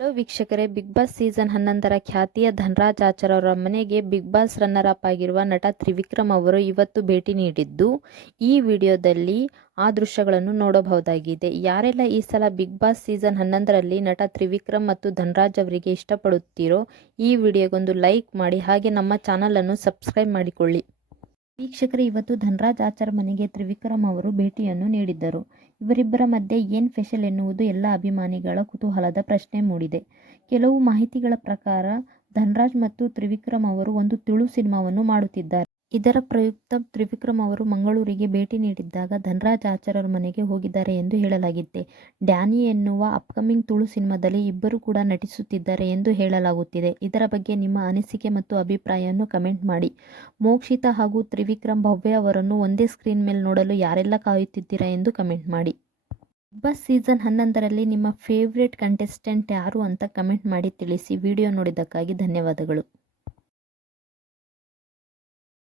Hello ವೀಕ್ಷಕರೇ, big boss season ಹನ್ನೊಂದರ ಖ್ಯಾತಿಯ ಧನರಾಜ್ ಆಚಾರ್ ಅವರ ಮನೆಗೆ ಬಿಗ್ ಬಾಸ್ ರನ್ನರ್ ಅಪ್ ಆಗಿರುವ ನಟ ತ್ರಿವಿಕ್ರಮ್ ಅವರು ಇವತ್ತು ಭೇಟಿ ನೀಡಿದ್ದು, ಈ ವಿಡಿಯೋದಲ್ಲಿ ಆ ದೃಶ್ಯಗಳನ್ನು ನೋಡಬಹುದಾಗಿದೆ. ಯಾರೆಲ್ಲ ಈ ಸಲ ಬಿಗ್ ಬಾಸ್ ಸೀಸನ್ ಹನ್ನೊಂದರಲ್ಲಿ ನಟ ತ್ರಿವಿಕ್ರಮ್ ಮತ್ತು ಧನರಾಜ್ ಅವರಿಗೆ ಇಷ್ಟಪಡುತ್ತೀರೋ, ಈ ವಿಡಿಯೋಗೊಂದು ಲೈಕ್ ಮಾಡಿ ಹಾಗೆ ನಮ್ಮ ಚಾನಲನ್ನು ಸಬ್ಸ್ಕ್ರೈಬ್ ಮಾಡಿಕೊಳ್ಳಿ. ವೀಕ್ಷಕರೇ, ಇವತ್ತು ಧನರಾಜ್ ಆಚಾರ್ ಮನೆಗೆ ತ್ರಿವಿಕ್ರಮ್ ಅವರು ಭೇಟಿಯನ್ನು ನೀಡಿದ್ದರು. ಇವರಿಬ್ಬರ ಮಧ್ಯೆ ಏನ್ ಫೆಷಲ್ ಎನ್ನುವುದು ಎಲ್ಲ ಅಭಿಮಾನಿಗಳ ಕುತೂಹಲದ ಪ್ರಶ್ನೆ ಮೂಡಿದೆ. ಕೆಲವು ಮಾಹಿತಿಗಳ ಪ್ರಕಾರ, ಧನರಾಜ್ ಮತ್ತು ತ್ರಿವಿಕ್ರಮ್ ಅವರು ಒಂದು ತುಳು ಸಿನಿಮಾವನ್ನು ಮಾಡುತ್ತಿದ್ದಾರೆ. ಇದರ ಪ್ರಯುಕ್ತ ತ್ರಿವಿಕ್ರಮ್ ಅವರು ಮಂಗಳೂರಿಗೆ ಭೇಟಿ ನೀಡಿದ್ದಾಗ ಧನ್ರಾಜ್ ಆಚಾರ್ಯರ ಮನೆಗೆ ಹೋಗಿದ್ದಾರೆ ಎಂದು ಹೇಳಲಾಗಿದೆ ಡ್ಯಾನಿ ಎನ್ನುವ ಅಪ್ಕಮಿಂಗ್ ತುಳು ಸಿನಿಮಾದಲ್ಲಿ ಇಬ್ಬರು ಕೂಡ ನಟಿಸುತ್ತಿದ್ದಾರೆ ಎಂದು ಹೇಳಲಾಗುತ್ತಿದೆ. ಇದರ ಬಗ್ಗೆ ನಿಮ್ಮ ಅನಿಸಿಕೆ ಮತ್ತು ಅಭಿಪ್ರಾಯವನ್ನು ಕಮೆಂಟ್ ಮಾಡಿ. ಮೋಕ್ಷಿತಾ ಹಾಗೂ ತ್ರಿವಿಕ್ರಮ್ ಭವ್ಯ ಅವರನ್ನು ಒಂದೇ ಸ್ಕ್ರೀನ್ ಮೇಲೆ ನೋಡಲು ಯಾರೆಲ್ಲ ಕಾಯುತ್ತಿದ್ದೀರಾ ಎಂದು ಕಮೆಂಟ್ ಮಾಡಿ. ಬಸ್ ಸೀಸನ್ ಹನ್ನೊಂದರಲ್ಲಿ ನಿಮ್ಮ ಫೇವ್ರೇಟ್ ಕಂಟೆಸ್ಟೆಂಟ್ ಯಾರು ಅಂತ ಕಮೆಂಟ್ ಮಾಡಿ ತಿಳಿಸಿ. ವಿಡಿಯೋ ನೋಡಿದ್ದಕ್ಕಾಗಿ ಧನ್ಯವಾದಗಳು.